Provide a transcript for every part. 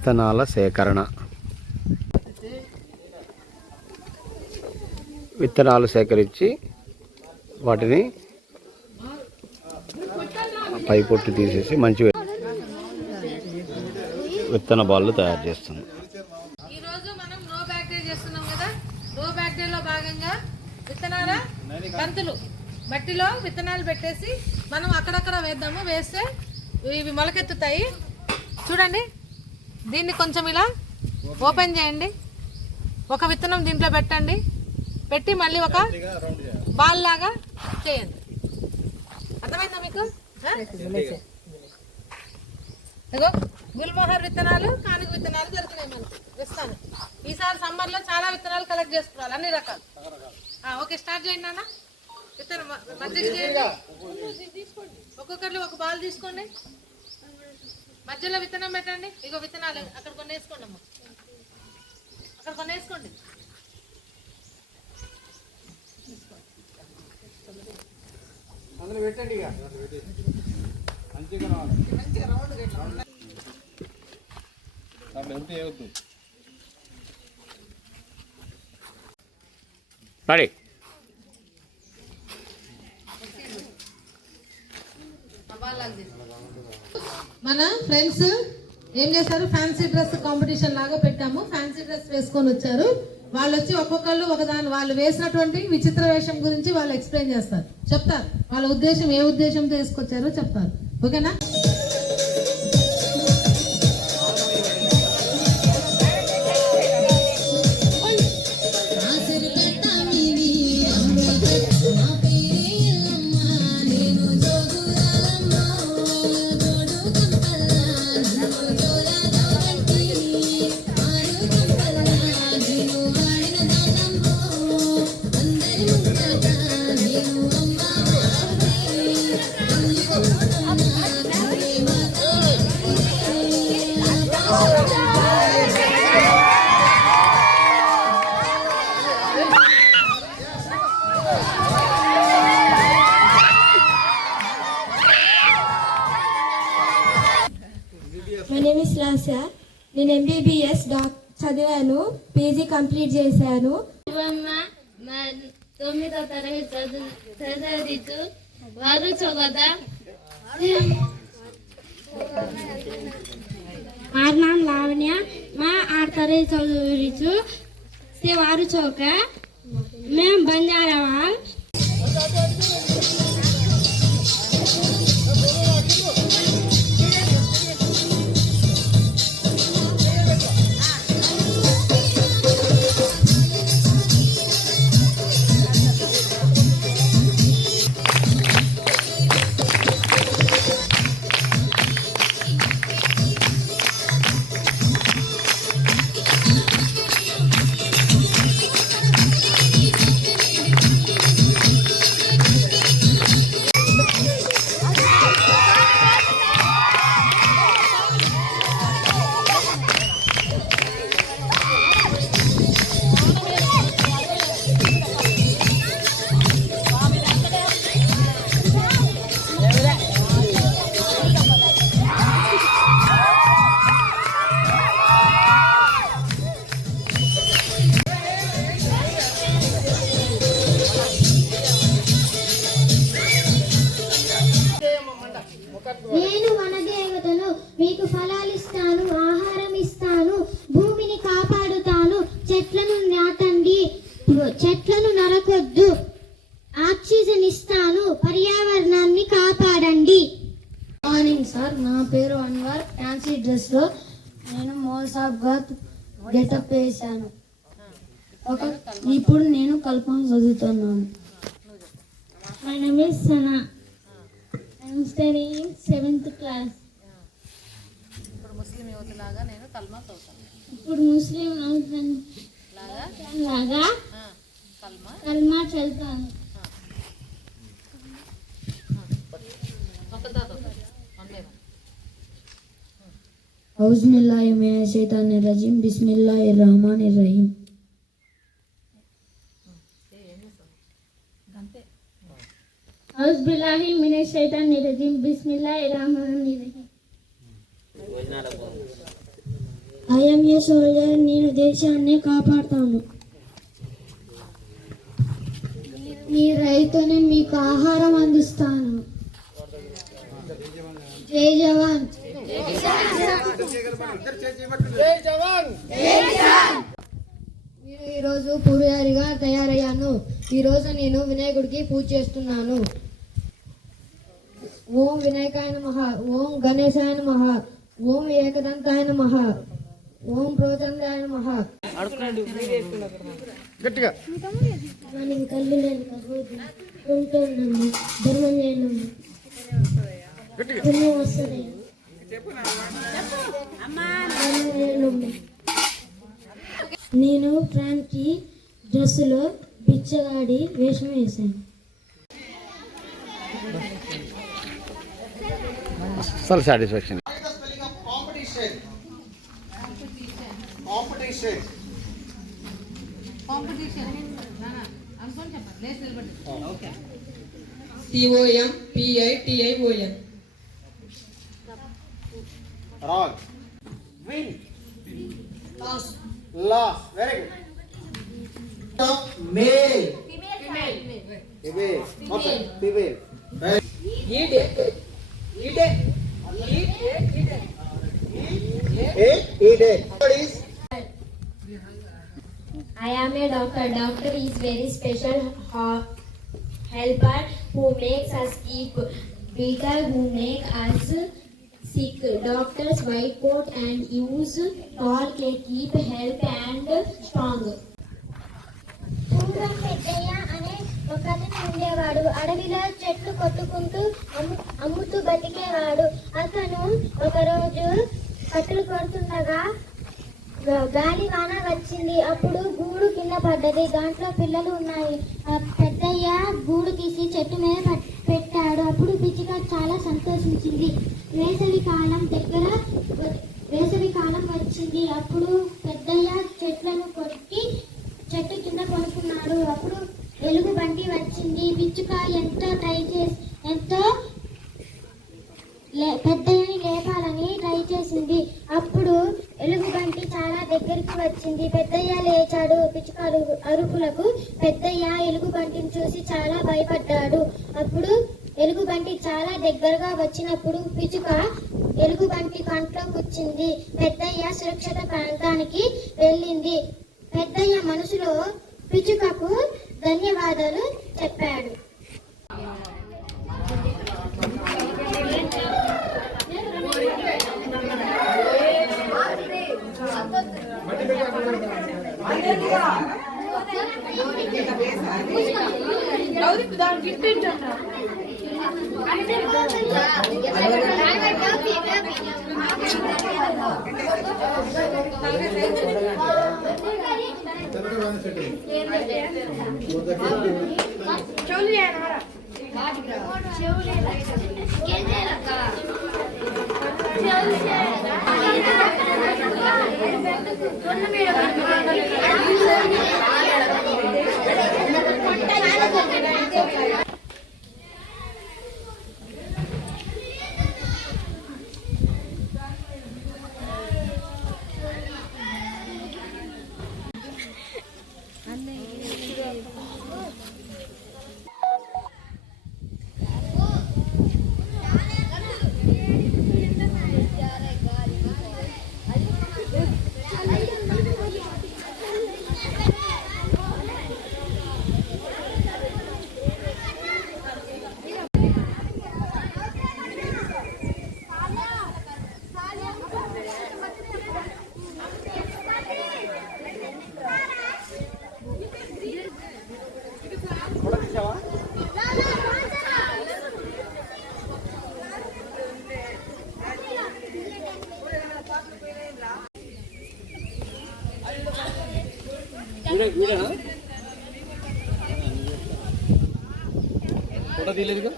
విత్తనాల సేకరణ. విత్తనాలు సేకరించి వాటిని పై పొట్టు తీసేసి మంచి విత్తన బాళ్ళు తయారు చేస్తుంది. ఈరోజు మనం నో బ్యాక్టీరియా చేస్తున్నాం కదా. నో బ్యాక్టీరియాలో భాగంగా విత్తనాల బంతులు మట్టిలో విత్తనాలు పెట్టేసి మనం అక్కడక్కడ వేద్దాము. వేస్తే ఇవి మొలకెత్తుతాయి. చూడండి, దీన్ని కొంచెం ఇలా ఓపెన్ చేయండి. ఒక విత్తనం దీంట్లో పెట్టండి. పెట్టి మళ్ళీ ఒక బాల్ లాగా చేయండి. అర్థమైందా మీకు? ఇగో గుల్మోహర్ విత్తనాలు, కానుగ విత్తనాలు దొరుకుతున్నాయి మనకు. ఇస్తాను. ఈసారి సమ్మర్లో చాలా విత్తనాలు కలెక్ట్ చేసుకోవాలి, అన్ని రకాలు. ఓకే, స్టార్ట్ చేయండి నాన్న. విత్తనం మధ్యకి చేయండి. ఒక్కొక్కరిలో ఒక బాల్ తీసుకోండి. మధ్యలో విత్తనం పెట్టండి. ఇగో విత్తనాలు అక్కడ కొన్ని వేసుకోండి అమ్మ, అక్కడ కొన్ని వేసుకోండి. అందులో పెట్టండి. మన ఫ్రెండ్స్ ఏం చేస్తారు, ఫ్యాన్సీ డ్రెస్ కాంపిటీషన్ లాగా పెట్టాము. ఫ్యాన్సీ డ్రెస్ వేసుకొని వచ్చారు. వాళ్ళు వచ్చి ఒక్కొక్కళ్ళు ఒకదాని వాళ్ళు వేసినటువంటి విచిత్ర వేషం గురించి వాళ్ళు ఎక్స్ప్లెయిన్ చేస్తారు, చెప్తారు. వాళ్ళ ఉద్దేశం ఏ ఉద్దేశంతో వేసుకొచ్చారో చెప్తారు. ఓకేనా? My name is Lasya. నేను ఎంబీబీఎస్ చదివాను, పీజీ కంప్లీట్ చేశాను. 9వ తరగతి చదివించు వారు చోగదా. મારું નામ લાવણ્યા. मैं 8 तरह चौधरी से वारू चौका. मैं बंजारावाल. నేను వనదేవతను, మీకు ఫలాలిస్తాను, ఆహారం ఇస్తాను, భూమిని కాపాడుతాను. చెట్లను నాటండి, చెట్లను నరకొద్దు, ఆక్సిజన్ ఇస్తాను, పర్యావరణాన్ని కాపాడండి. మార్నింగ్ సార్, నా పేరు అన్వర్. ఫ్యాన్సీ డ్రెస్లో నేను మోసాబ్గా గెటప్ వేశాను. ఇప్పుడు నేను కల్పన చదువుతున్నాను. My name is Sana. I'm studying 7th class. ఇప్పుడు ముస్లిం యువత లాగా నేను కల్మా చదువుతాను. ఇప్పుడు ముస్లిం లాగా కల్మా చదువుతాను. ఔజుబిల్లాహి మినష్ షైతానిర్ రజీం. బిస్మిల్లాహిర్ రహమానిర్ రహీం. ఔజుబిల్లాహి మినష్ షైతానిర్ రజీం. బిస్మిల్లాహిర్ రహమానిర్ రహీం. ఐఎమ్ ఏ సోల్జర్, నేను దేశాన్ని కాపాడుతాను. ఈ రైతుని మీకు ఆహారం అందిస్తాను. జై జవాన్. నేను ఈరోజు పూజారిగా తయారయ్యాను. ఈరోజు నేను వినాయకుడికి పూజ చేస్తున్నాను. ఓం వినాయకాయ నమః, ఓం గణేశాయ నమః, ఓం ఏకదంతాయ నమః, ఓం ప్రోచందాయ నమః. మనం కళ్ళు లేని కబోదు ఉంటున్నాము, ధర్మం లేనము పుణ్యం వస్తుంది. నేను ఫ్రాన్కి డ్రెస్సులో బిచ్చగాడి వేషం వేశాను. అసలు సాటిస్ఫాక్షన్. కాంపిటీషన్ అనుకోని చెప్పండి. లేచి నిలబడి. Okay. TOMPITION. Wrong. Win. Loss. Very good. Male. Female. Okay. Female. Eat it. What is? I am a doctor. Doctor is very special helper who makes us keep better, who make us sick. Doctors white coat and use tall care, keep health and strong. పూర్వం పెద్దయ్య అనే ఒక అతను ఉండేవాడు. అడవిలో చెట్లు కొట్టుకుంటూ అమ్ముతూ బతికేవాడు. అతను ఒకరోజు కట్టెలు కొడుతుండగా గాలి వాన వచ్చింది. అప్పుడు గూడు కింద పడ్డది. దాంట్లో పిల్లలు ఉన్నాయి. ఆ పెద్దయ్య గూడు తీసి చెట్టు మీద పెట్టాడు. అప్పుడు పిచ్చుక చాలా సంతోషించింది. వేసవి కాలం వచ్చింది. అప్పుడు పెద్దయ్య చెట్లను కొట్టి చెట్టు కింద పడుకున్నాడు. అప్పుడు ఎలుగు బంటి వచ్చింది. పిచ్చుక ఎంతో పెద్దయ్యని లేపాలని ట్రై చేసింది. అప్పుడు ఎలుగుబంటి చాలా దగ్గరికి వచ్చింది. పెద్దయ్య లేచాడు. పిచ్చుక అరుపులకు పెద్దయ్య ఎలుగుబంటిని చూసి చాలా భయపడ్డాడు. అప్పుడు ఎలుగుబంటి చాలా దగ్గరగా వచ్చినప్పుడు పిచ్చుక ఎలుగుబంటి కంట్లో కూర్చుంది. పెద్దయ్య సురక్షిత ప్రాంతానికి వెళ్ళింది. పెద్దయ్య మనసులో పిచ్చుకకు ధన్యవాదాలు చెప్పాడు. ఫోటో తీయలేదుగా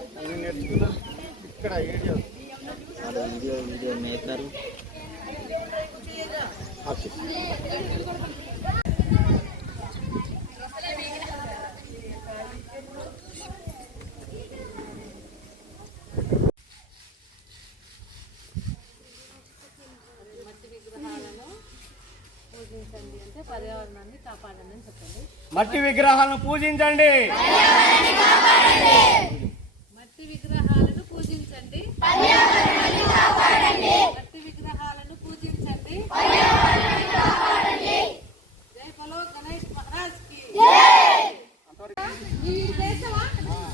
ఇక్కడ వీడియో మేకర్ కాపాడండి అని చెప్పండి. మట్టి విగ్రహాలను పూజించండి. మట్టి విగ్రహాలను పూజించండి. మట్టి విగ్రహాలను పూజించండి. జై బలో గణేష్ మహారాజ్ కి. వీడు దేశమా?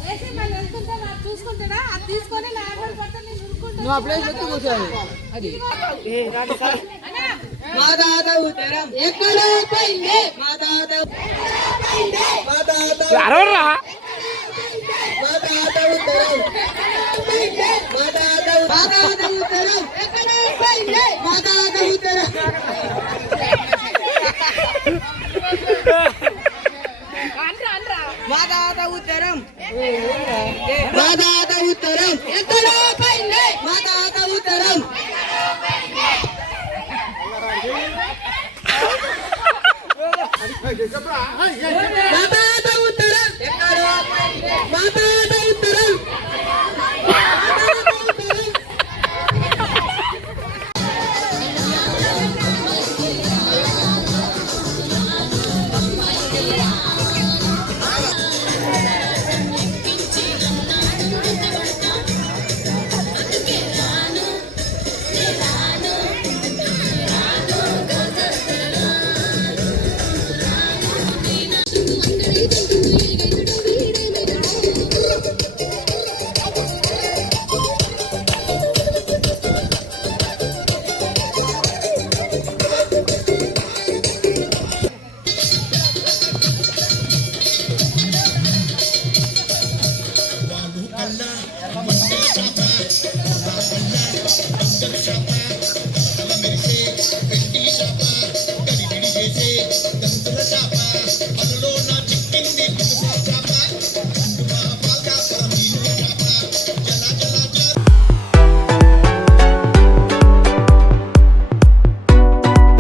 దేశం మళ్ళీ వెళ్తుంటే నాకు చూసుకుంటాడా? అది తీసుకొని నా ఆర్డర్ పట్టు నేను ఉరుకుంటా. నువ్వు అప్లై చెప్తూ కూర్చోవాలి అది మా తాత ఉత్తరం ఎక్కడో పోయింది మా తాత మా తాత అరవరా మా తాత ఉత్తరం మా తాత ఉత్తరం ఎక్కడో పోయింది మా తాత ఉత్తరం మా తాత ఉత్తరం మా తాత ఉత్తరం ఎక్కడో పోయింది మా తాత ఉత్తరం చెప్పరా